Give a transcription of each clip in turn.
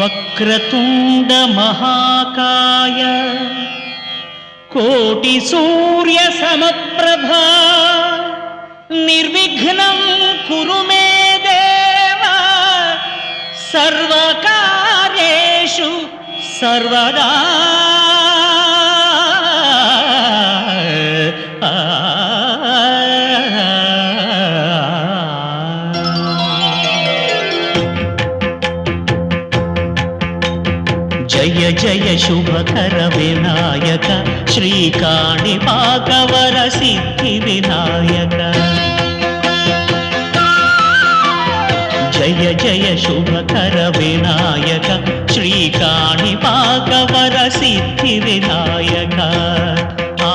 వక్రతుండ మహాకాయ కోటి సూర్య సమప్రభా నిర్విఘ్నం కురు మే దేవ సర్వకార్యేషు సర్వదా. జయ జయ శుభకర వినాయక శ్రీకాణిపాకవర సిద్ధి వినాయక. జయ జయ శుభకర వినాయక శ్రీకాణిపాకవర సిద్ధి వినాయక. ఆ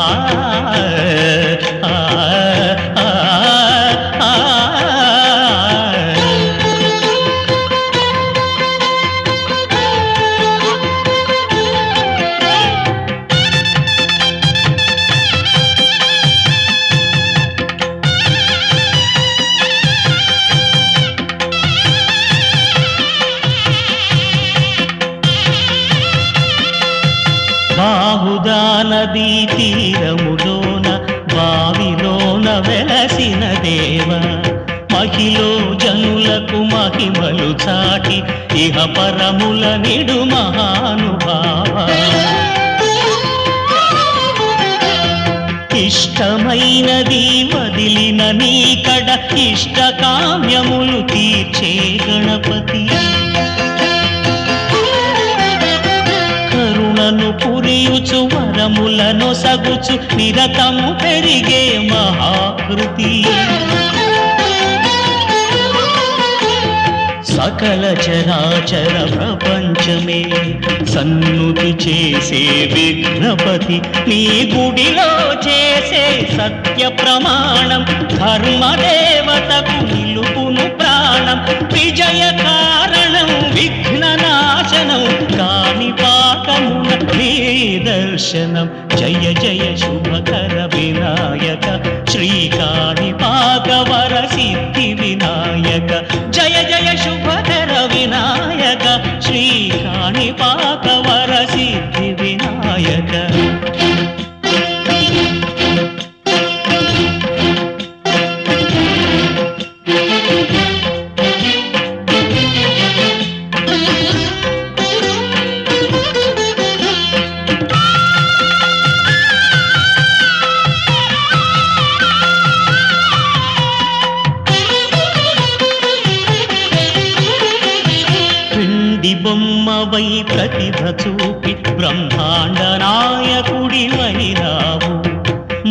బాహుదా నదీ తీరములోన బావిలోన వెలసిన దేవ మహిలో జనులకు మహిమలు చాటి ఇహ పరముల నిడు మహానుభావ. ఇష్టమైనది వదిలిన నీకడ ఇష్ట కామ్యములు తీర్చే గణపతి. కరుణను పురియుచు వరములను సగుచు నిరతము పెరిగే మహాకృతి. సకల చరాచర ప్రపంచమే సన్నుతి చేసే విఘ్నపతి. నీ గుడిలో చేసే సత్య ప్రమాణం ధర్మదేవతకు నిలుపును ప్రాణం. విజయ కారణం విఘ్ననాశనం కాణిపాకమున నీ దర్శనం. జయ జయ శుభకర వినాయక శ్రీకాణిపాకవర సిద్ధి వినాయక. జయ జయ శుభకర వినాయక శ్రీకాణిపాకవర సిద్ధి వినాయక. బొమ్మవై ప్రతిభ చూపి బ్రహ్మాండ నాయకుడివైనావు.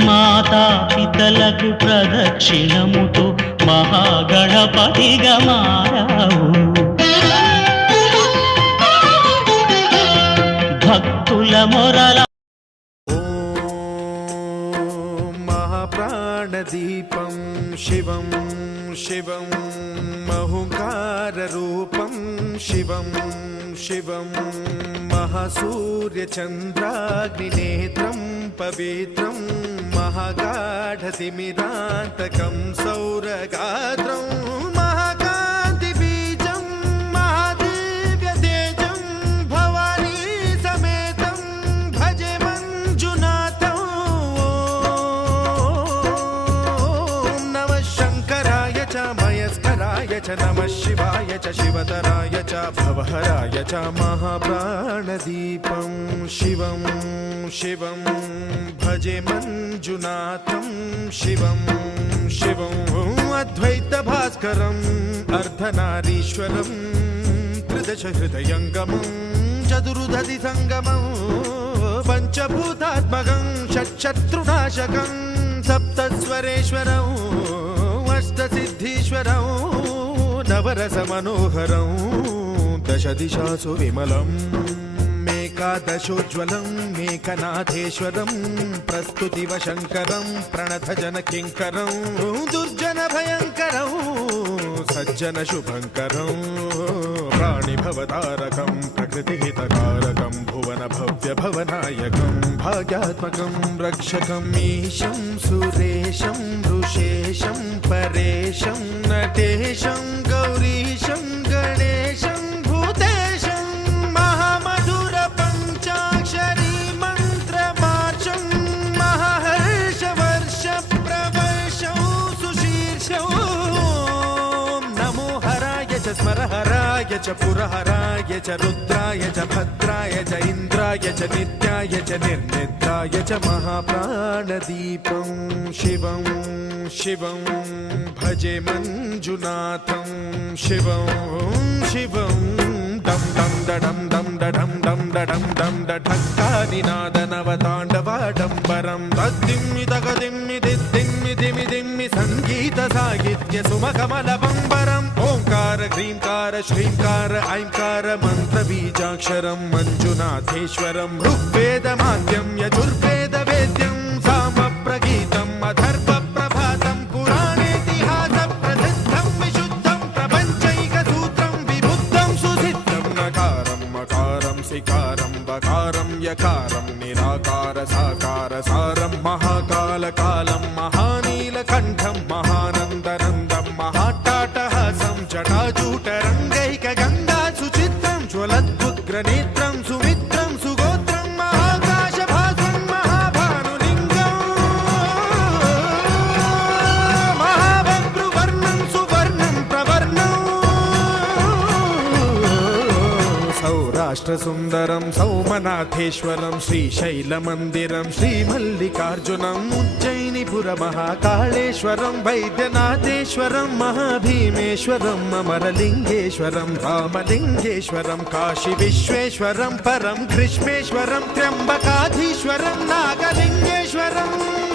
మాతా పితలకు ప్రదక్షిణముతో మహాగణపతిగా మారావు. భక్తుల మొరల మహాప్రాణదీపం శివం శివం మహుంకార రూపం శివం శివం మహాసూర్యచంద్రాగ్నినేత్రం పవిత్రం మహాగాఢతిమిరాంతకం సౌరగాత్రం మహాకాంతిబీజం మహాదివ్యతేజం భవానీ సమేతం భజే మంజునాథం. ఓం నమః శంకరాయ చ మయస్కరాయ చ నమః శివాయ చ శివతరాయ చ భవహరాయ చ మహాప్రాణదీపం శివం శివం భజే మంజునాథం శివం శివం అద్వైత భాస్కరం అర్ధనారీశ్వరం త్రిదశ హృదయంగమం చతురుదధి సంగమం పంచభూతాత్మకం షట్శత్రునాశకం సప్తస్వరేశ్వరం అష్టసిద్ధీశ్వరం నవరస మనోహరం దశ దిశాసు విమలం మేకాదశోజ్వలం మేకనాథేశ్వరం ప్రస్తుతివ శంకరం ప్రణత జన కింకరం దుర్జన భయంకరం సజ్జన శుభంకరం ప్రాణిభవతారకం ప్రకృతిహితకారకం భువన భవ్య భవనాయకం భాగ్యాత్మకం రక్షకం ఈశం సురేశం ఋషేశం పరేశం నటేశం గౌరీశం గణేశం భూతేశం च पुरहराय च रुद्राय च भद्राय च इन्द्राय च नित्याय च निर्निद्राय च महाप्राणदीपं शिवं शिवं भजे मञ्जुनाथं शिवं शिवं डं डं डडं डं डडं डं डडं डं डढक्कानिनादनवताण्डवाडम्बरं तद्दिम्मि तगदिम्मि दिद्दिम्मि दिमि दिम्मि सङ्गीतसाहित्य सुमकमलबम्बरम् ओङ्कार ह्रीङ्कार श्रीङ्कार ऐङ्कार मन्त्रबीजाक्षरं मञ्जुनाथेश्वरं ऋग्वेदमाद्यं यजुर्वेदवेद्यं सामप्रगीतम् अथर्वप्रभातं पुराणेतिहासप्रसिद्धं विशुद्धं प्रपञ्चैकसूत्रं विबुद्धं सुसिद्धं नकारं मकारं सिकारं बकारं यकारं निराकार साकार सारं महाकालकालं महानीलकण्ठं महानन्दनन्दं महाट्टाटहासं जटाजूटरङ्गैकगङ्गा सुचित्रं ज्वलद्वुग्रनेत्रं सुमित्रं सुगोत्रं महाकाशभासं महाभानुलिङ्गं महावक्तृवर्णं सुवर्णं प्रवर्णं सौराष्ट्रसुन्दरं सौमनाथेश्वरं श्रीशैलमन्दिरं श्रीमल्लिकार्जुनम् उज्जयिनीपुरमहाकाळेश्वरं वैद्यनाथेश्वरं महाभीमेश्वरं अमरलिङ्गेश्वरं रामलिङ्गेश्वरं काशीविश्वेश्वरं परं ग्रीष्मेश्वरं त्र्यम्बकाधीश्वरं नागलिङ्गेश्वरं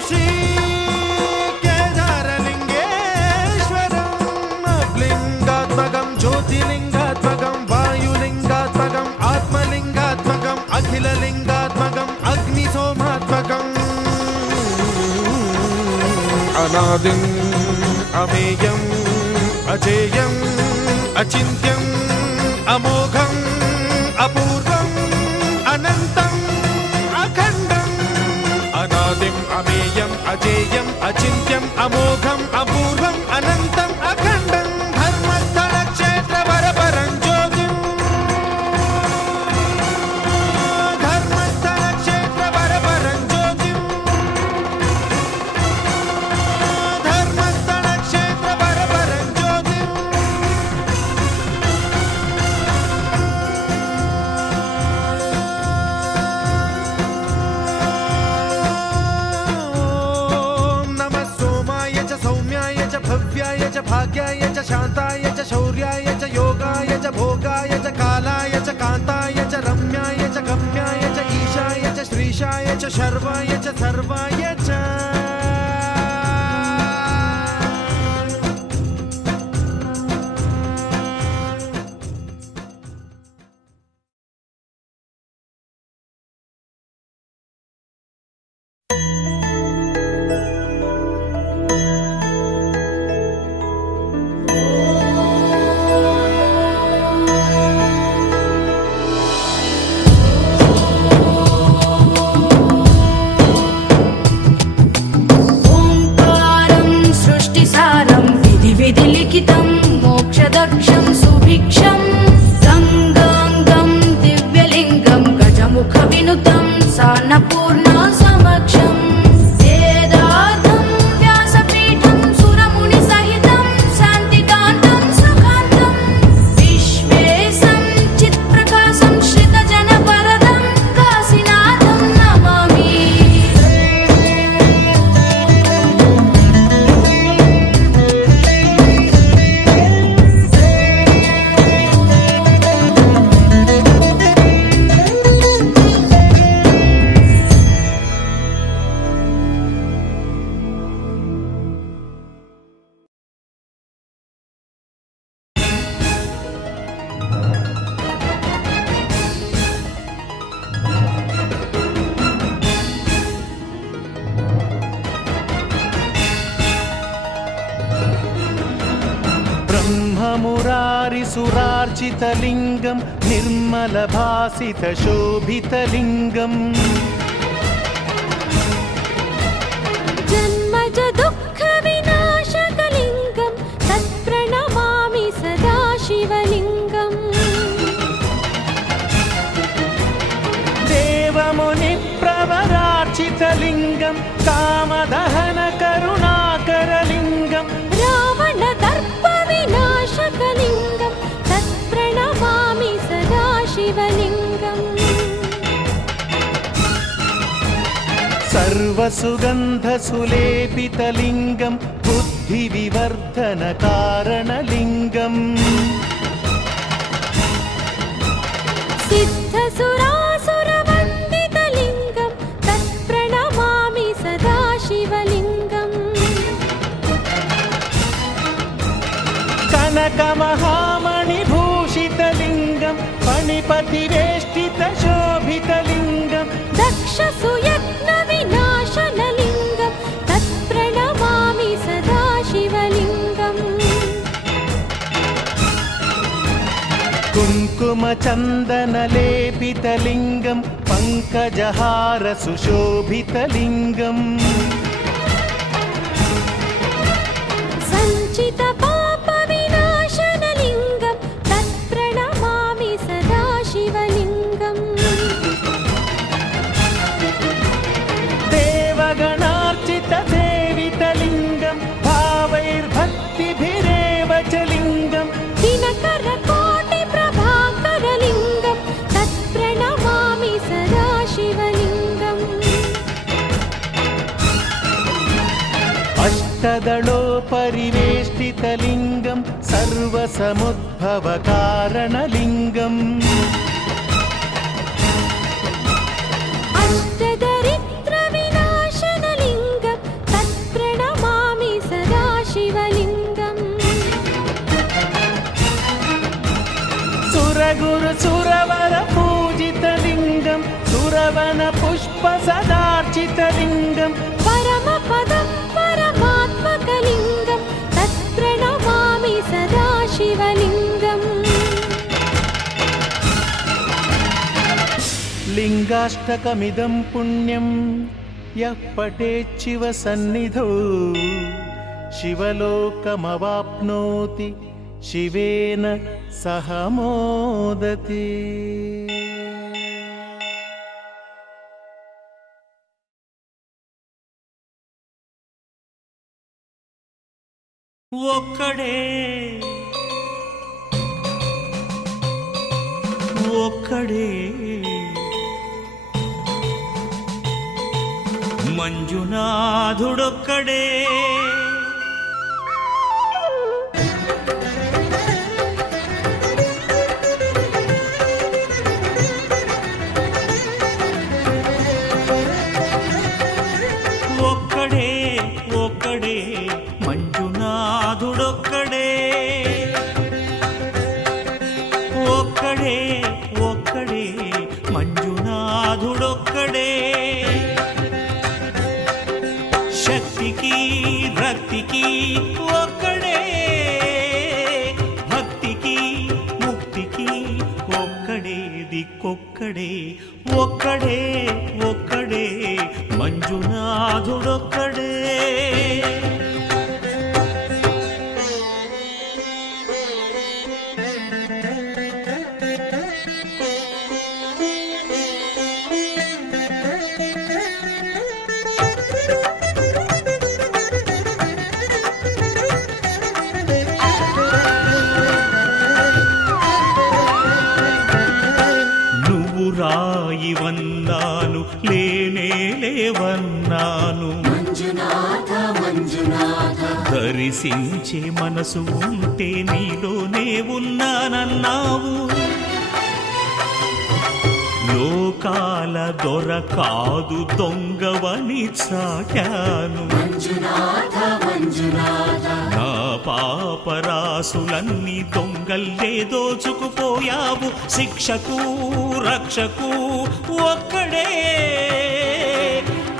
श्रीकेदारलिङ्गेश्वरं लिङ्गात्मकं ज्योतिलिङ्गात्मकं वायुलिङ्गात्मकम् आत्मलिङ्गात्मकम् अखिललिङ्गात्मकम् अग्निसोमात्मकम् अनादिम् अमेयम् अजेयम् अचिन्त्यम् अमोघम् अपूर्वम् अनन्तम् अखण्डम् अनादिम् अमेयम् अजेयम् अचिन्त्यम् अमोघम् अपूर्वम् अनन्तम् अखण्डम् धर्मस्थलक्षेत्रवरपरं ज्योतिम् धर्मस्थलक्षेत्रवरपरं ज्योतिम् धर्मस्थलक्षेत्रवरपरं ज्योतिम् ॐ नमः सोमाय च सौम्याय च भव्याय च भाग्याय च शान्ताय च शौर्याय च योगाय च भोगाय च कालाय च कान्ताय च रम्याय च गम्याय च ईशाय च श्रीशाय च शर्वाय च सर्वाय च ओङ्कारं सृष्टिसारं विधिलिखितं मोक्षदक्षं सुभिक्षं गङ्गाङ्गं दिव्यलिङ्गं गजमुखविनुतं सान्नपूर्णा समक्षं वेदार्थं व्यासपीठं सुरमुनिसहितं शान्तिकान्तं सुखान्तं विश्वेशं चित्प्रकाशं श्रितजनवरदं काशीनाथं नमामि ब्रह्ममुरारिसुरार्चितलिङ्गं निर्मलभासितशोभितलिङ्गम् जन्मज दुःखविनाशकलिङ्गं तत्प्रणमामि सदा शिवलिङ्गम् देवमुनिप्रवरार्चितलिङ्गं कामदहनकरुणाकरलिङ्गम् रावणदर्पविनाशकलिङ्गं तत्प्रणमामि सुगन्धसुलेपितलिङ्गं बुद्धिविवर्धनकारणलिङ्गम् सिद्धसुरासुरवन्दितलिङ्गं तत्प्रणमामि सदा शिवलिङ्गम् कनकमहामणिभूषितलिङ्गं फणिपतिवेष्टितशोभितलिङ्गं दक्षसुयत्नविनाशनलिङ्गं तत्प्रणमामि सदा शिवलिङ्गम् कुङ्कुमचन्दनलेपितलिङ्गं पङ्कजहारसुशोभितलिङ्गम् सञ्चितपापविनाशनलिङ्गं तत्प्रणमामि सदा शिवलिङ्गम् देवगणार्चितसेवितलिङ्गं भावैर्भक्तिभिरेव च लिङ्गं दिनकरकोटिप्रभाकरलिङ्गं तत्प्रणमामि सदा शिवलिङ्गम् अष्टदलोपरिवेष्टितलिङ्गं सर्वसमुद्भवकारणलिङ्गम् अष्टदरिद्रविनाशनलिङ्गं तत्प्रणमामि सदा शिवलिङ्गम् सुरगुरुसुरवरपूजितलिङ्गं सुरवनपुष्पसदार्चितलिङ्गं परमपदं परमात्मकलिङ्गं तत्प्रणमामि सदा शिवलिङ्गम् लिङ्गाष्टकमिदं पुण्यं यः पठेच्छिवसन्निधौ शिवलोकमवाप्नोति शिवेन सह मोदति। ఒక్కడే ఒక్కడే మంజునాథుడొక్కడే ఒక్కడే ఒక్కడే మంజునాథుడొక్కడే ఒక్కడే ఒక్కడే మంజునాథుడొక్కడే శక్తికి రక్తికి ఒక్కడే భక్తికి ముక్తికి ఒక్కడే దిక్కొక్కడే ఒక్కడే ఒక్కడే మంజునాథుడొక్కడే నువ్వు రాయివన్నాను లేనే లేవన్నాను దర్శించే మనసు ఉంటే నీలోనే ఉన్నానన్నావు లోకాల దొర కాదు దొంగవని చాటాను నా పాపరాసులన్నీ దొంగల్లే దోచుకుపోయావు శిక్షకు రక్షకు ఒక్కడే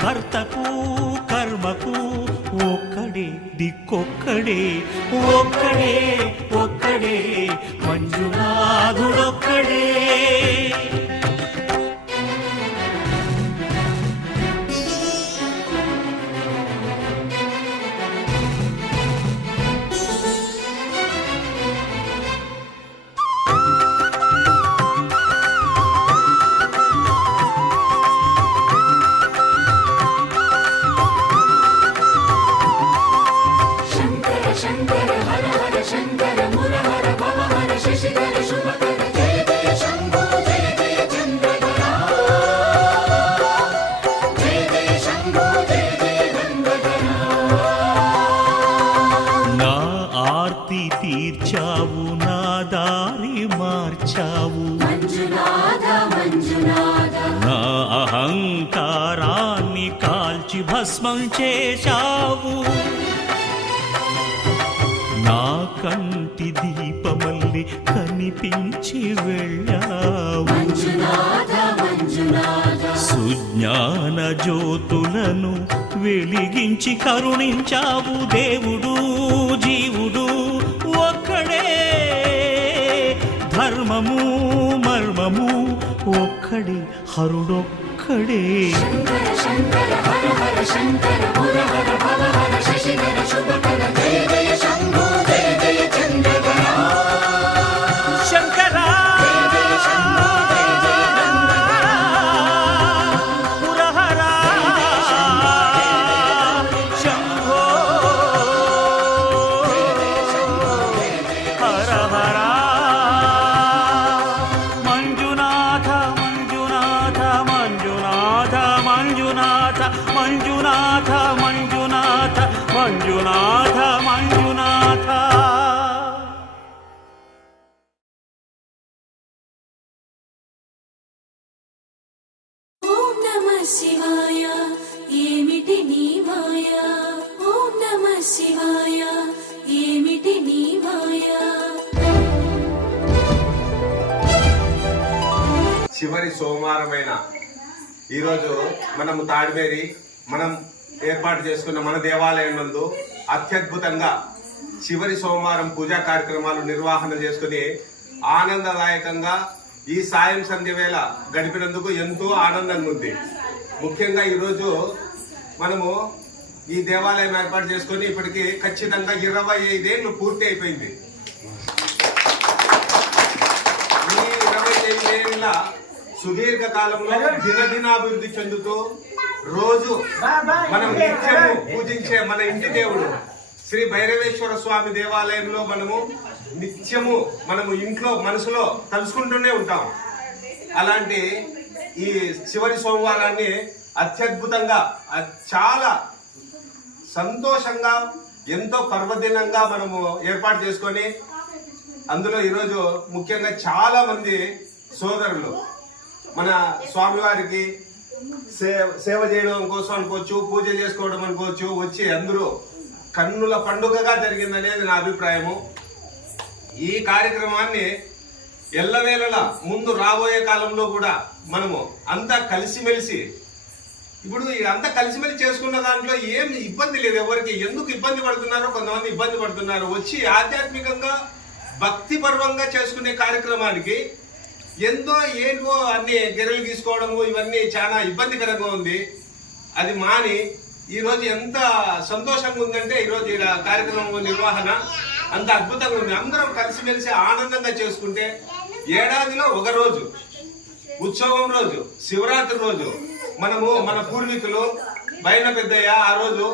కర్తకు కర్మకు ఒక్కడే దిక్కొక్కడే ఒక్కడే ఒక్కడే మంజునాథుడొక్కడే शंकर मुरहर भवहर शशिधर शुभकर जय जय शंभो जय जय భస్మం చేశావు. నా కంటి దీపమల్లి కనిపించి వెళ్ళావు. సుజ్ఞాన జ్యోతులను వెలిగించి కరుణించావు. దేవుడు జీవుడు ఒక్కడే, ధర్మము మర్మము ఒక్కడే, హరుడొక్కడే. శంకరా పురహరా శంభో హర హర మంజునాథ మంజునాథ మంజునాథ మంజునాథ మంజునాథ మంజునాథ మంజునాథ మంజునాథ. ఓం నమః శివాయ ఏమిటి నీ మాయ, ఓం నమః శివాయ ఏమిటి నీ మాయ. చివరి సోమవారమైన ఈరోజు మనము తాడిమేరి మనం ఏర్పాటు చేసుకున్న మన దేవాలయం నందు అత్యద్భుతంగా చివరి సోమవారం పూజా కార్యక్రమాలు నిర్వహణ చేసుకుని ఆనందదాయకంగా ఈ సాయం సంధ్య వేళ గడిపినందుకు ఎంతో ఆనందంగా ఉంది. ముఖ్యంగా ఈరోజు మనము ఈ దేవాలయం ఏర్పాటు చేసుకుని ఇప్పటికి ఖచ్చితంగా 25 ఏళ్ళు పూర్తి అయిపోయింది. ఈ 25 ఏళ్ళ సుదీర్ఘ కాలంలో దినదినాభివృద్ధి చెందుతూ రోజు మనం నిత్యము పూజించే మన ఇంటి దేవుడు శ్రీ భైరవేశ్వర స్వామి దేవాలయంలో మనము నిత్యము మనము ఇంట్లో మనసులో కలుసుకుంటూనే ఉంటాం. అలాంటి ఈ చివరి సోమవారాన్ని అత్యద్భుతంగా చాలా సంతోషంగా ఎంతో పర్వదినంగా మనము ఏర్పాటు చేసుకొని అందులో ఈరోజు ముఖ్యంగా చాలా మంది సోదరులు మన స్వామివారికి సేవ చేయడం కోసం అనుకోవచ్చు, పూజ చేసుకోవడం అనుకోవచ్చు, వచ్చి అందరూ కన్నుల పండుగగా జరిగిందనేది నా అభిప్రాయము. ఈ కార్యక్రమాన్ని ఎల్లవేళలా ముందు రాబోయే కాలంలో కూడా మనము అంతా కలిసిమెలిసి, ఇప్పుడు అంతా కలిసిమెలిసి చేసుకున్న దాంట్లో ఏం ఇబ్బంది లేదు. ఎవరికి ఎందుకు ఇబ్బంది పడుతున్నారో కొంతమంది ఇబ్బంది పడుతున్నారు. వచ్చి ఆధ్యాత్మికంగా భక్తి పర్వంగా చేసుకునే కార్యక్రమానికి ఎంతో ఏంటో అన్ని గెరలు తీసుకోవడము ఇవన్నీ చాలా ఇబ్బందికరంగా ఉంది. అది మాని ఈరోజు ఎంత సంతోషంగా ఉందంటే ఈరోజు ఈ కార్యక్రమం నిర్వహణ అంత అద్భుతంగా ఉంది. అందరం కలిసిమెలిసి ఆనందంగా చేసుకుంటే ఏడాదిలో ఒక రోజు ఉత్సవం రోజు శివరాత్రి రోజు మనము మన పూర్వీకులు బైన పెద్దయ్య ఆ రోజు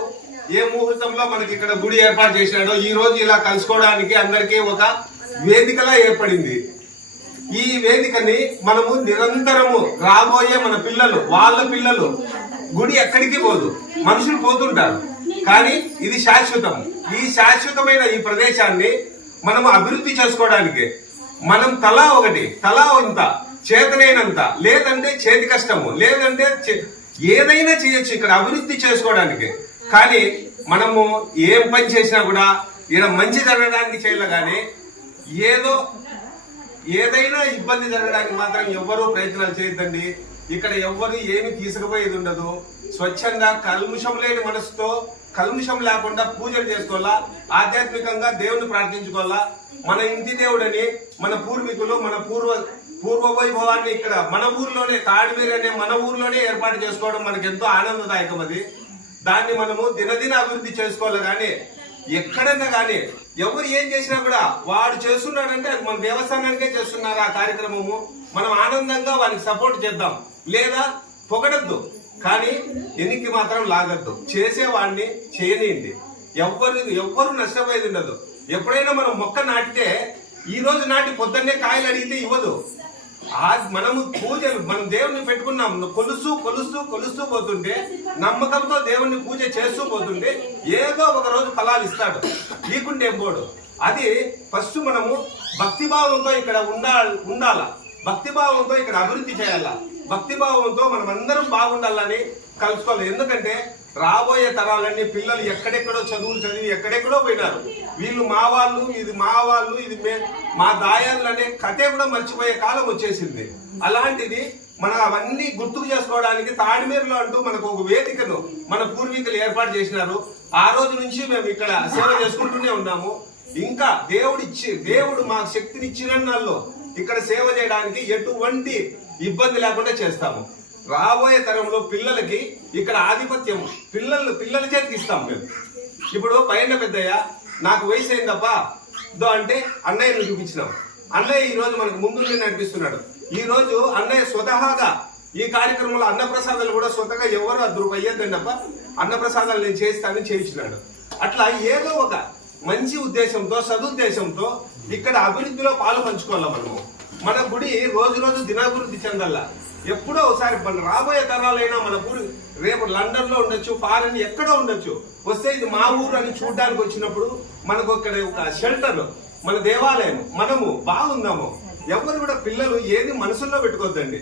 ఏ ముహూర్తంలో మనకి ఇక్కడ గుడి ఏర్పాటు చేసినాడో ఈ రోజు ఇలా కలుసుకోవడానికి అందరికీ ఒక వేదికలా ఏర్పడింది. ఈ వేదికని మనము నిరంతరము రాబోయే మన పిల్లలు వాళ్ళ పిల్లలు గుడి ఎక్కడికి పోదు, మనుషులు పోతుంటారు కానీ ఇది శాశ్వతం. ఈ శాశ్వతమైన ఈ ప్రదేశాన్ని మనము అభివృద్ధి చేసుకోవడానికి మనం తలా ఇంత చేతనైనంత, లేదంటే చేతి కష్టము, లేదంటే ఏదైనా చేయొచ్చు ఇక్కడ అభివృద్ధి చేసుకోవడానికి. కానీ మనము ఏం పని చేసినా కూడా ఇక్కడ మంచి జరగడానికి చేయాలి కానీ ఏదైనా ఇబ్బంది జరగడానికి మాత్రం ఎవ్వరూ ప్రయత్నాలు చేయొద్దండి. ఇక్కడ ఎవ్వరు ఏమి తీసుకుపోయేది ఉండదు. స్వచ్ఛంగా కల్ముషం లేని మనసుతో కల్ముషం లేకుండా పూజలు చేసుకోవాలా, ఆధ్యాత్మికంగా దేవుని ప్రార్థించుకోవాలా. మన ఇంటి దేవుడని మన పూర్వీకులు మన పూర్వ వైభవాన్ని ఇక్కడ మన ఊర్లోనే తాడిమేరి అనే మన ఊర్లోనే ఏర్పాటు చేసుకోవడం మనకి ఎంతో ఆనందదాయకం. అది దాన్ని మనము దినదిన అభివృద్ధి చేసుకోవాలి. కానీ ఎక్కడన్నా కానీ ఎవరు ఏం చేసినా కూడా వాడు చేస్తున్నాడంటే అది మన దేవస్థానానికే చేస్తున్నారు ఆ కార్యక్రమము. మనం ఆనందంగా వారికి సపోర్ట్ చేద్దాం, లేదా పొగడద్దు కానీ ఎన్నికి మాత్రం లాగద్దు. చేసేవాడిని చేయనియండి. ఎవ్వరు నష్టపోయేది ఉండదు. ఎప్పుడైనా మనం మొక్క నాటితే ఈ రోజు నాటి పొద్దున్నే కాయలు అడిగితే ఇవ్వదు. మనము పూజలు మనం దేవుణ్ణి పెట్టుకున్నాం, కొలుస్తూ పోతుంటే నమ్మకంతో దేవుణ్ణి పూజ చేస్తూ పోతుంటే ఏదో ఒక రోజు ఫలాలు ఇస్తాడు, లేకుంటే పోడు. అది ఫస్ట్ మనము భక్తిభావంతో ఇక్కడ ఉండాల, భక్తిభావంతో ఇక్కడ అభివృద్ధి చేయాల, భక్తిభావంతో మనం అందరం బాగుండాలని కలుసుకోవాలి. ఎందుకంటే రాబోయే తరాలన్నీ పిల్లలు ఎక్కడెక్కడో చదువులు చదివి ఎక్కడెక్కడో పోయినారు. వీళ్ళు మా వాళ్ళు, ఇది మా వాళ్ళు, ఇది మా దాయాలు అనే కథే కూడా మర్చిపోయే కాలం వచ్చేసింది. అలాంటిది మనం అవన్నీ గుర్తుకు చేసుకోవడానికి తాడిమేరులో అంటూ మనకు ఒక వేదికను మన పూర్వీకులు ఏర్పాటు చేసినారు. ఆ రోజు నుంచి మేము ఇక్కడ సేవ చేసుకుంటూనే ఉన్నాము. ఇంకా దేవుడు మాకు శక్తినిచ్చినల్లో ఇక్కడ సేవ చేయడానికి ఎటువంటి ఇబ్బంది లేకుండా చేస్తాము. రాబోయే తరంలో పిల్లలకి ఇక్కడ ఆధిపత్యం పిల్లల చేతికి ఇస్తాం మేము. ఇప్పుడు పైన పెద్దయ్య నాకు వయసు అయిందప్పా అంటే అన్నయ్యను చూపించినాం. అన్నయ్య ఈ రోజు మనకు ముందు నడిపిస్తున్నాడు. ఈ రోజు అన్నయ్య స్వతహాగా ఈ కార్యక్రమంలో అన్నప్రసాదాలు కూడా స్వతగా ఎవరు రూపాయి అయ్యేదండప్ప అన్నప్రసాదాలు నేను చేస్తానని చేయించినాడు. అట్లా ఏదో ఒక మంచి ఉద్దేశంతో సదుద్దేశంతో ఇక్కడ అభివృద్ధిలో పాలు పంచుకోవాలి. మనము మన గుడి రోజు రోజు దినాభివృద్ధి చెందాల. ఎప్పుడో ఒకసారి మన రాబోయే తరాలైనా మన ఊరు రేపు లండన్ లో ఉండొచ్చు, ఫారెన్ ఎక్కడో ఉండొచ్చు, వస్తే ఇది మా ఊరు అని చూడడానికి వచ్చినప్పుడు మనకు ఇక్కడ ఒక షెల్టర్, మన దేవాలయం, మనము బాగుందాము. ఎవరు కూడా పిల్లలు ఏది మనసుల్లో పెట్టుకోవద్దండి.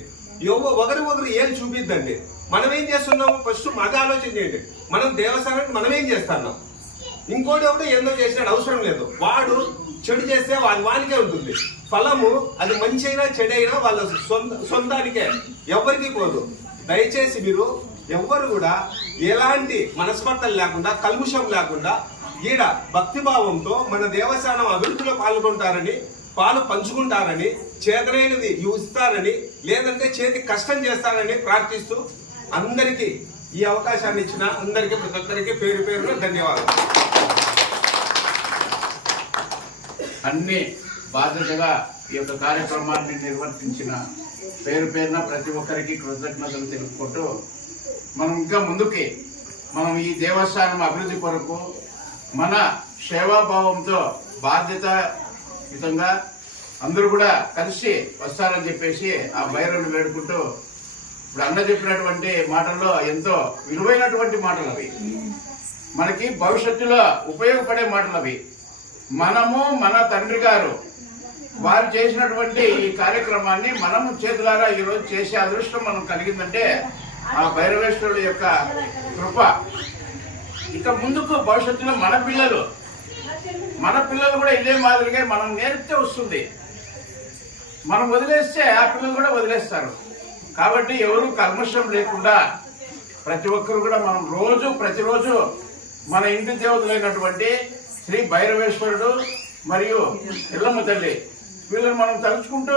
ఒకరు ఏం చూపిద్దండి. మనం ఏం చేస్తున్నాము ఫస్ట్ అది ఆలోచన చేయండి. మనం దేవస్థానానికి మనం ఏం చేస్తున్నాం, ఇంకోటి ఒకటి ఏందో చేసినాడు అవసరం లేదు. వాడు చెడు చేస్తే వానికే ఉంటుంది ఫలము. అది మంచి అయినా చెడైనా వాళ్ళ సొంతానికే, ఎవరికి పోదు. దయచేసి మీరు ఎవ్వరు కూడా ఎలాంటి మనస్పర్ధలు లేకుండా, కల్ముషం లేకుండా ఈడ భక్తిభావంతో మన దేవస్థానం అభివృద్ధిలో పాలు పంచుకుంటారని, చేతనైనది ఇస్తారని, లేదంటే చేతి కష్టం చేస్తారని ప్రార్థిస్తూ అందరికీ ఈ అవకాశాన్ని ఇచ్చిన అందరికీ ప్రతి ఒక్కరికి పేరు పేరున ధన్యవాదాలు. అన్ని బాధ్యతగా ఈ యొక్క కార్యక్రమాన్ని నిర్వర్తించిన పేరు పేరున ప్రతి ఒక్కరికి కృతజ్ఞతలు తెలుపుకుంటూ మనం ఇంకా ముందుకి మనం ఈ దేవస్థానం అభివృద్ధి కొరకు మన సేవాభావంతో బాధ్యతాయుతంగా అందరూ కూడా కలిసి వస్తారని చెప్పేసి ఆ భైరవుని వేడుకుంటూ, ఇప్పుడు అన్న చెప్పినటువంటి మాటల్లో ఎంతో విలువైనటువంటి మాటలు అవి, మనకి భవిష్యత్తులో ఉపయోగపడే మాటలు అవి. మనము మన తండ్రి గారు వారు చేసినటువంటి ఈ కార్యక్రమాన్ని మనము చేతులారా ఈరోజు చేసే అదృష్టం మనం కలిగిందంటే ఆ భైరవేశ్వరుడు యొక్క కృప. ఇక ముందుకు భవిష్యత్తులో మన పిల్లలు కూడా ఇదే మాదిరిగా మనం నేర్పితే వస్తుంది. మనం వదిలేస్తే ఆ పిల్లలు కూడా వదిలేస్తారు. కాబట్టి ఎవరు కల్మషం లేకుండా ప్రతి ఒక్కరు కూడా మనం ప్రతిరోజు మన ఇంటి దేవతలైనటువంటి శ్రీ భైరవేశ్వరుడు మరియు ఎల్లమ్మ తల్లి వీళ్ళని మనం తలుచుకుంటూ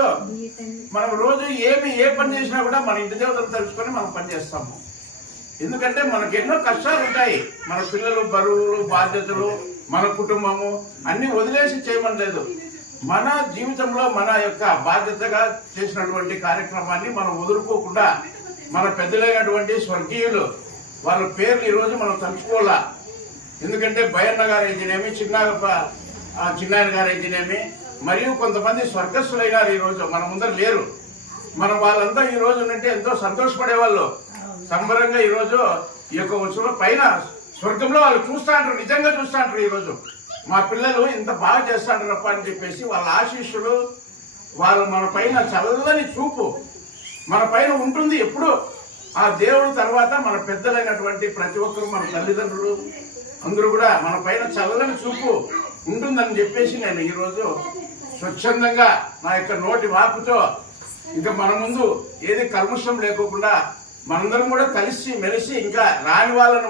మనం రోజు ఏ పని చేసినా కూడా మన ఇంటి దేవతలు తలుచుకొని మనం పని చేస్తాము. ఎందుకంటే మనకు ఎన్నో కష్టాలు ఉంటాయి. మన పిల్లలు, బరువులు, బాధ్యతలు, మన కుటుంబము అన్ని వదిలేసి చేయమని లేదు. మన జీవితంలో మన యొక్క బాధ్యతగా చేసినటువంటి కార్యక్రమాన్ని మనం వదులుకోకుండా మన పెద్దలైనటువంటి స్వర్గీయులు వాళ్ళ పేర్లు ఈరోజు మనం తలుచుకోవాలా. ఎందుకంటే బయన్న గారు అయితేనేమి, చిన్నాయన గారు అయితేనేమి, మరియు కొంతమంది స్వర్గస్థులైనారు ఈరోజు మన ముందర లేరు. మనం వాళ్ళంతా ఈ రోజు ఉంటే ఎంతో సంతోషపడేవాళ్ళు. సంబరంగా ఈరోజు ఈ యొక్క ఉత్సవం పైన స్వర్గంలో వాళ్ళు నిజంగా చూస్తా అంటారు. ఈరోజు మా పిల్లలు ఇంత బాగా చేస్తాంటారప్ప అని చెప్పేసి వాళ్ళ ఆశీస్సులు, వాళ్ళు మన పైన చల్లని చూపు మన పైన ఉంటుంది ఎప్పుడు. ఆ దేవుడు తర్వాత మన పెద్దలైనటువంటి ప్రతి ఒక్కరు, మన తల్లిదండ్రులు అందరూ కూడా మన పైన చల్లని చూపు ఉంటుందని చెప్పేసి నేను ఈరోజు స్వచ్ఛందంగా నా యొక్క నోటి వాపుతో ఇంకా మన ముందు ఏది కల్మషం లేకోకుండా మనందరం కూడా కలిసి మెలిసి ఇంకా రాని వాళ్ళని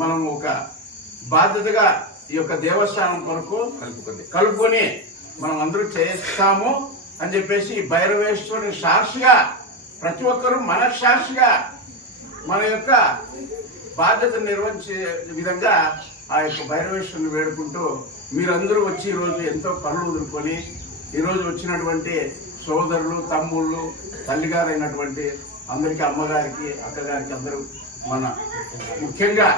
మనము ఒక బాధ్యతగా ఈ యొక్క దేవస్థానం కొరకు కలుపుకొని మనం అందరూ చేస్తాము అని చెప్పేసి భైరవేశ్వరుని సాక్షిగా ప్రతి ఒక్కరూ మనస్సాక్షిగా మన యొక్క బాధ్యతను నిర్వహించే విధంగా ఆ యొక్క భైరవేశ్వరుని వేడుకుంటూ మీరందరూ వచ్చి ఈరోజు ఎంతో పనులు వదులుకొని ఈరోజు వచ్చినటువంటి సోదరులు, తమ్ముళ్ళు, తల్లిగారు అయినటువంటి అందరికీ, అమ్మగారికి, అక్కగారికి, అందరూ మన ముఖ్యంగా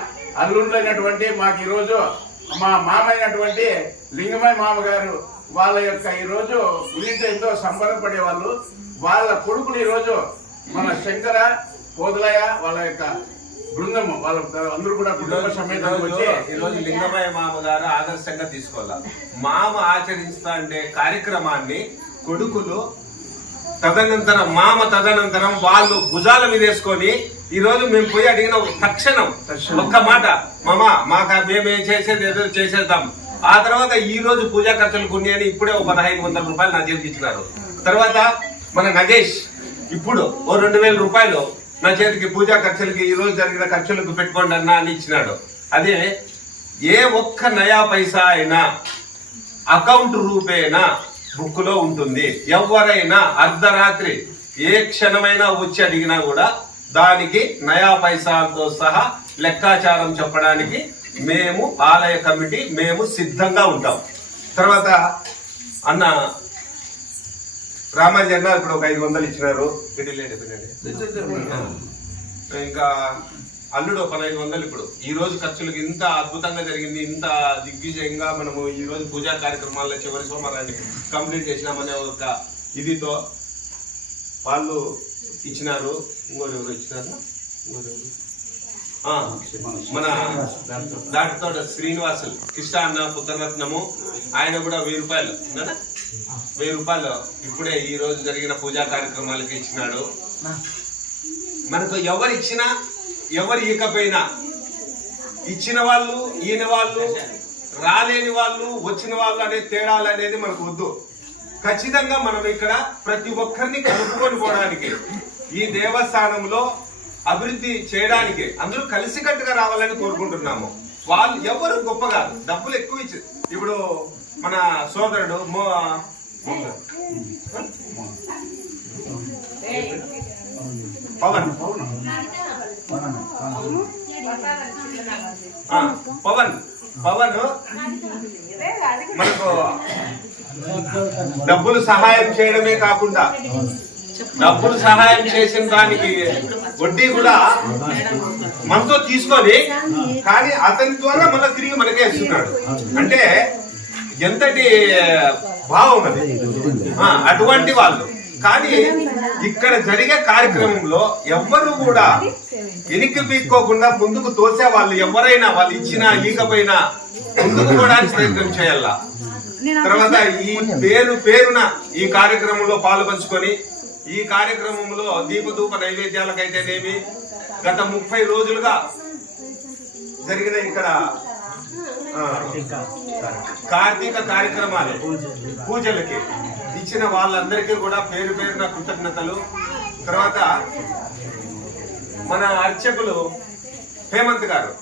అల్లుండ్లైనటువంటి మాకు ఈరోజు మా మామైనటువంటి లింగమయ్య మామగారు వాళ్ళ యొక్క ఈరోజు ఉనితో ఎంతో సంబరపడే వాళ్ళు, వాళ్ళ కొడుకులు ఈరోజు మన శంకర, పోదలయ్య వాళ్ళ యొక్క బృందము వాళ్ళ అందరూ కూడా కుటుంబ సమేతంగా వచ్చి ఈరోజు లింగమయ్య మామగారు ఆదర్శంగా తీసుకోవాలి. మామ ఆచరిస్తా అంటే కార్యక్రమాన్ని కొడుకులు తదనంతరం వాళ్ళు భుజాల మీద వేసుకొని ఈ రోజు మేము పోయి అడిగిన తక్షణం ఒక్క మాట, మామ మాకు మేము చేసేది ఏదో చేసేద్దాం. ఆ తర్వాత ఈ రోజు పూజా ఖర్చులు కొన్ని అని ఇప్పుడే 1500 రూపాయలు నా చేతికి ఇచ్చినారు. తర్వాత మన నగేష్ ఇప్పుడు 2000 రూపాయలు నా చేతికి పూజా ఖర్చులకి ఈ రోజు జరిగిన ఖర్చులకు పెట్టుకోండి అన్నా అని ఇచ్చినాడు. అదే ఏ ఒక్క నయా పైసా అయినా అకౌంట్ రూపేనా బుక్ లో ఉంటుంది. ఎవరైనా అర్ధరాత్రి ఏ క్షణమైనా వచ్చి అడిగినా కూడా దానికి నయా పైసాలతో సహా లెక్కాచారం చెప్పడానికి మేము ఆలయ కమిటీ మేము సిద్ధంగా ఉంటాం. తర్వాత అన్న రామాజీ అన్న ఇప్పుడు ఒక 500 ఇచ్చినారు. ఇంకా అల్లుడు 1500. ఇప్పుడు ఈ రోజు ఖర్చులకు ఇంత అద్భుతంగా జరిగింది, ఇంత దిగ్విజయంగా మనము ఈ రోజు పూజా కార్యక్రమాల్లో చివరి సోమవారాన్ని కంప్లీట్ చేసినామనే ఒక ఇదితో వాళ్ళు ఇచ్చినారు. ఇంకోటి ఎవరు ఇచ్చినారు? మన దాటితో శ్రీనివాసులు కృష్ణ అన్న పుత్రరత్నము, ఆయన కూడా 1000 రూపాయలు 1000 రూపాయలు ఇప్పుడే ఈ రోజు జరిగిన పూజా కార్యక్రమాలకి ఇచ్చినాడు. మనకు ఎవరు ఇచ్చినా ఎవరు ఇకపోయినా ఇచ్చిన వాళ్ళు ఈయన వాళ్ళు రాలేని వాళ్ళు వచ్చిన వాళ్ళు అనే తేడాలు అనేది మనకు వద్దు. ఖచ్చితంగా మనం ఇక్కడ ప్రతి ఒక్కరిని కలుపుకొని పోవడానికి, ఈ దేవస్థానంలో అభివృద్ధి చేయడానికి అందరూ కలిసికట్టుగా రావాలని కోరుకుంటున్నాము. వాళ్ళు ఎవరు గొప్ప కాదు, డబ్బులు ఎక్కువ ఇచ్చి ఇప్పుడు మన సోదరుడు పవన్ పవన్ పవన్ మనకు డబ్బులు సహాయం చేయడమే కాకుండా డబ్బులు సహాయం చేసిన దానికి వడ్డీ కూడా మనతో తీసుకొని కానీ అతని ద్వారా మళ్ళీ తిరిగి మనకే ఇస్తున్నాడు. అంటే ఎంతటి భావం అది. అటువంటి వాళ్ళు కానీ ఇక్కడ జరిగే కార్యక్రమంలో ఎవ్వరు కూడా వెనక్కి పీక్కోకుండా ముందుకు తోసే వాళ్ళు ఎవరైనా వాళ్ళు ఇచ్చినా ఈకపోయినా ముందుకు పోవడానికి ప్రయత్నం చేయాల. తర్వాత ఈ పేరున ఈ కార్యక్రమంలో పాలుపంచుకొని ఈ కార్యక్రమంలో దీపధూప నైవేద్యాలకైతేనేమి గత 30 రోజులుగా జరిగిన ఇక్కడ కార్తీక కార్యక్రమాలు పూజలకి ఇచ్చిన వాళ్ళందరికీ కూడా పేరున కృతజ్ఞతలు. తర్వాత మన అర్చకులు హేమంత్ గారు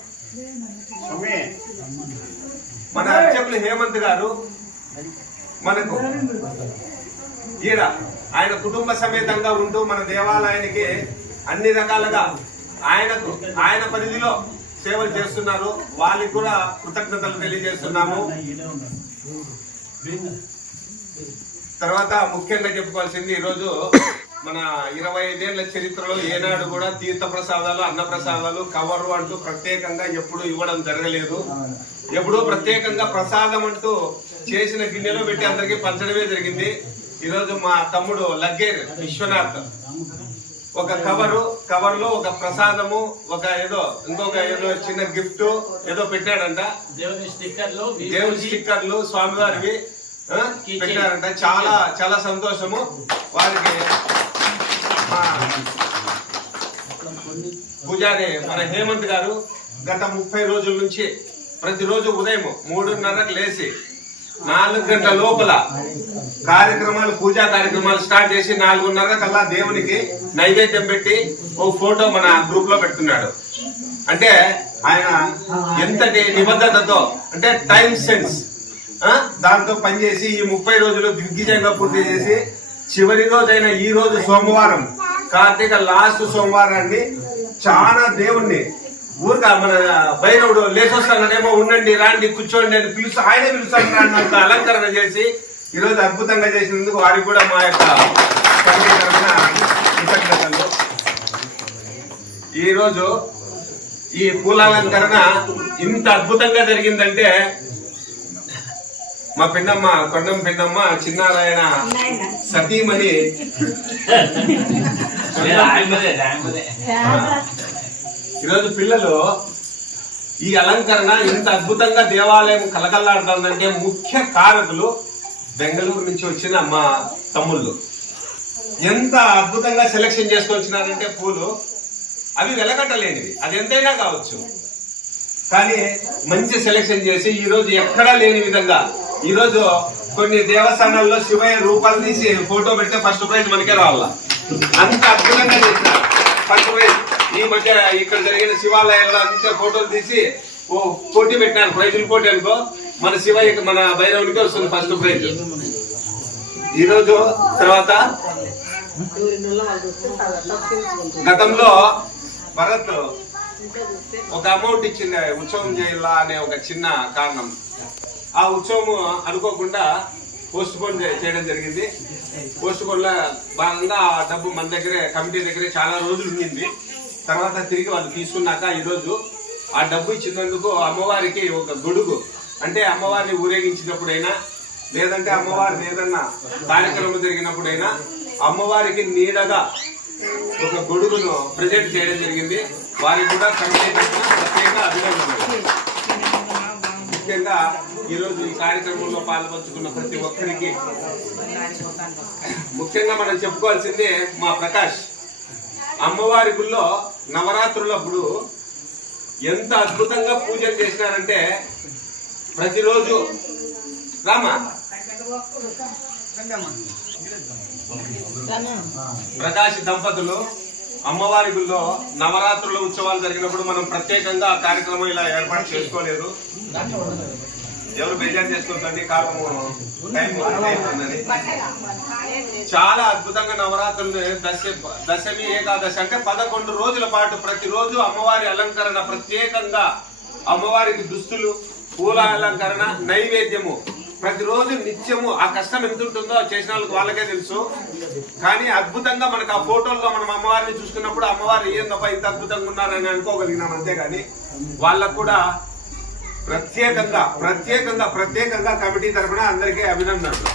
మనకు ఈడ ఆయన కుటుంబ సమేతంగా ఉంటూ మన దేవాలయానికి అన్ని రకాలుగా ఆయన పరిధిలో సేవలు చేస్తున్నారు. వాళ్ళకి కూడా కృతజ్ఞతలు తెలియజేస్తున్నాము. తర్వాత ముఖ్యంగా చెప్పుకోవాల్సింది ఈరోజు మన 25 ఏళ్ల చరిత్రలో ఏనాడు కూడా తీర్థ ప్రసాదాలు అన్న ప్రసాదాలు కవరు అంటూ ప్రత్యేకంగా ఎప్పుడు ఇవ్వడం జరగలేదు. ఎప్పుడూ ప్రత్యేకంగా ప్రసాదం అంటూ చేసిన గిన్నెలో పెట్టి అందరికీ పంచడమే జరిగింది. ఈరోజు మా తమ్ముడు లగ్గేర్ విశ్వనాథ్ ఒక కవర్ లో ఒక ప్రసాదము ఒక ఇంకొక చిన్న గిఫ్ట్ ఏదో పెట్టాడంట. దేవుని స్టిక్కర్లు స్వామివారివి పెట్టారంట. చాలా చాలా సంతోషము. వారికి పూజారి మన హేమంత్ గారు గత 30 రోజుల నుంచి ప్రతిరోజు ఉదయం 3:30కు లేచి 4 గంటల లోపల పూజా కార్యక్రమాలు స్టార్ట్ చేసి 4:30 కల్లా దేవునికి నైవేద్యం పెట్టి ఒక ఫోటో మన గ్రూప్ లో పెడుతున్నాడు. అంటే ఆయన ఎంతటి నిబద్ధతతో అంటే టైం సెన్స్ దాంతో పనిచేసి ఈ 30 రోజులు దిగ్విజయంగా పూర్తి చేసి చివరి రోజైన ఈ రోజు సోమవారం కార్తీక లాస్ట్ సోమవారాన్ని చాలా దేవుణ్ణి ఊరిక మన భైరవుడు లేచొస్తానేమో ఉండండి రాండి కూర్చోండి అని ఆయనే పిలుస్తానంత అలంకరణ చేసి ఈ రోజు అద్భుతంగా చేసినందుకు వారికి కూడా మా యొక్క కృతజ్ఞతలు. ఈ రోజు ఈ పూలాలంకరణ ఇంత అద్భుతంగా జరిగిందంటే మా పిన్నమ్మ కొండం పిన్నమ్మ చిన్నారాయణ సతీమణి ఈరోజు పిల్లలు ఈ అలంకరణ ఇంత అద్భుతంగా దేవాలయం కలకల్లాడుతుందంటే ముఖ్య కారకులు బెంగళూరు నుంచి వచ్చిన మా తమ్ముళ్ళు. ఎంత అద్భుతంగా సెలెక్షన్ చేసుకొచ్చినారంటే పూలు అవి వెలకట్టలేనివి, అది ఎంతైనా కావచ్చు. కానీ మంచి సెలెక్షన్ చేసి ఈ రోజు ఎక్కడా లేని విధంగా ఈ రోజు కొన్ని దేవస్థానాల్లో శివయ్య రూపాలు తీసి ఫోటో పెడితే ఫస్ట్ ప్రైజ్ మనకే రావాలా, అంత అద్భుతంగా చేసినారు. ఫస్ట్ ప్రైజ్ ఈ మధ్య ఇక్కడ జరిగిన శివాలయాల్లో అంత ఫోటోలు తీసి పోటీ పెట్టినారు, ప్రైజుల పోటీ అనుకో. మన శివయ్యకి మన భైరవునికి వస్తుంది ఫస్ట్ ప్రైజ్ ఈ రోజు. తర్వాత గతంలో భరత్ ఒక అమౌంట్ ఇచ్చింది ఉత్సవం చేయాలా అనే ఒక చిన్న కారణం. ఆ ఉత్సవం అనుకోకుండా పోస్ట్ పోన్ చేయడం జరిగింది. పోస్ట్ పోన్ లో భాగంగా ఆ డబ్బు మన దగ్గరే కమిటీ దగ్గరే చాలా రోజులు ఉండింది. తర్వాత తిరిగి వాళ్ళు తీసుకున్నాక ఈరోజు ఆ డబ్బు ఇచ్చినందుకు అమ్మవారికి ఒక గొడుగు, అంటే అమ్మవారిని ఊరేగించినప్పుడైనా లేదంటే అమ్మవారిని ఏదన్నా కార్యక్రమం జరిగినప్పుడైనా అమ్మవారికి నీడగా ఒక గొడుగును ప్రజెంట్ చేయడం జరిగింది. వారికి కూడా కమిటీ తరఫున ప్రత్యేక అభినందనలు. ముఖ్యంగా ఈరోజు ఈ కార్యక్రమంలో పాల్పంచుకున్న ప్రతి ఒక్కరికి ముఖ్యంగా మనం చెప్పుకోవాల్సిందే మా ప్రకాష్. అమ్మవారి గుళ్ళో నవరాత్రులప్పుడు ఎంత అద్భుతంగా పూజలు చేసినారంటే ప్రతిరోజు రామా ప్రకాష్ దంపతులు అమ్మవారి గుళ్ళో నవరాత్రుల ఉత్సవాలు జరిగినప్పుడు మనం ప్రత్యేకంగా ఆ కార్యక్రమం ఇలా ఏర్పాటు చేసుకోలేదు. ఎవరు బేజారు చేసుకోవద్దండి, కాలము టైం అవుతుందని. చాలా అద్భుతంగా నవరాత్రులు దశమి ఏకాదశి అంటే 11 రోజుల పాటు ప్రతిరోజు అమ్మవారి అలంకరణ, ప్రత్యేకంగా అమ్మవారికి దుస్తులు, పూల అలంకరణ, నైవేద్యము ప్రతిరోజు నిత్యము. ఆ కష్టం ఎంత ఉంటుందో చేసిన వాళ్ళకే తెలుసు. కానీ అద్భుతంగా మనకు ఆ ఫోటోల్లో మనం అమ్మవారిని చూసుకున్నప్పుడు అమ్మవారు ఏందప్ప ఇంత అద్భుతంగా ఉన్నారని అనుకోగలిగినాం. అంతేగాని వాళ్ళకు కూడా ప్రత్యేకంగా కమిటీ తరఫున అందరికీ అభినందనలు.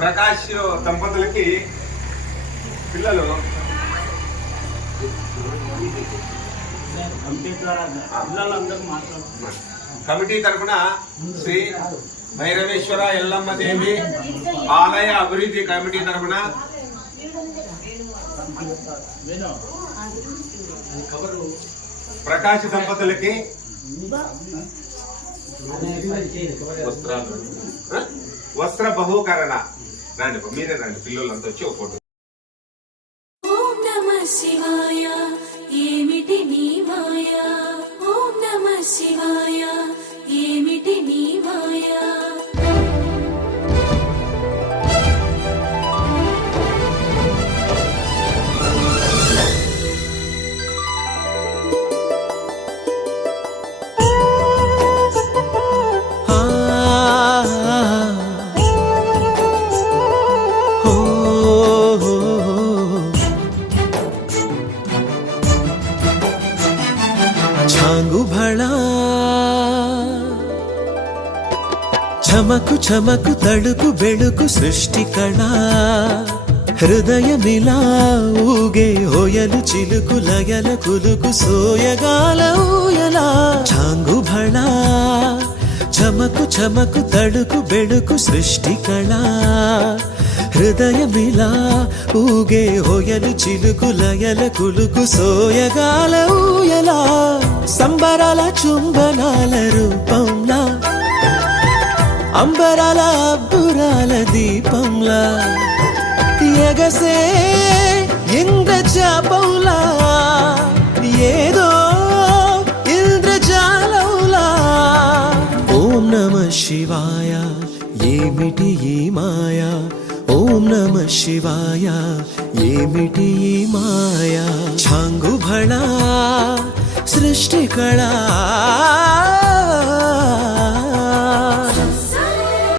ప్రకాష్ దంపతులకి పిల్లలు కమిటీ తరఫున శ్రీ భైరవేశ్వర ఎల్లమ్మ దేవి ఆలయ అభివృద్ధి కమిటీ తరఫున ప్రకాష్ దంపతులకి వస్త్ర బహుకరణ. రండి మీరే రండి, పిల్లలంతా వచ్చి ఒక ఫోటో. ఓం నమః శివాయ ఏమిటి నీ మాయ, ఓం నమః శివాయ ఏమిటి నీ మాయ. చమకు చమకు తడుకు బెడుకు సృష్టి కళా, హృదయమిలా ఊగే హోయలు చిలుకు లయల కులుకు సోయగాల ఊయలా. చాంగు భళా చమకు చమకు తడుకు బెడుకు సృష్టి కళా, హృదయమిలా ఊగే హోయలు చిలుకు లయల కులుకు సోయగాల ఊయలా. సంబరాల చుంబనాల రూపంలా, అంబరాల అబ్బురాల దీపంలా, ఎగసే ఇంద్రజాపంలా, ఏదో ఇంద్రజాలంలా. ఓం నమః శివాయ ఏమిటి ఈ మాయ, ఓం నమః శివాయ ఏమిటి ఈ మాయ. ఛాంగు భళా సృష్టి కళా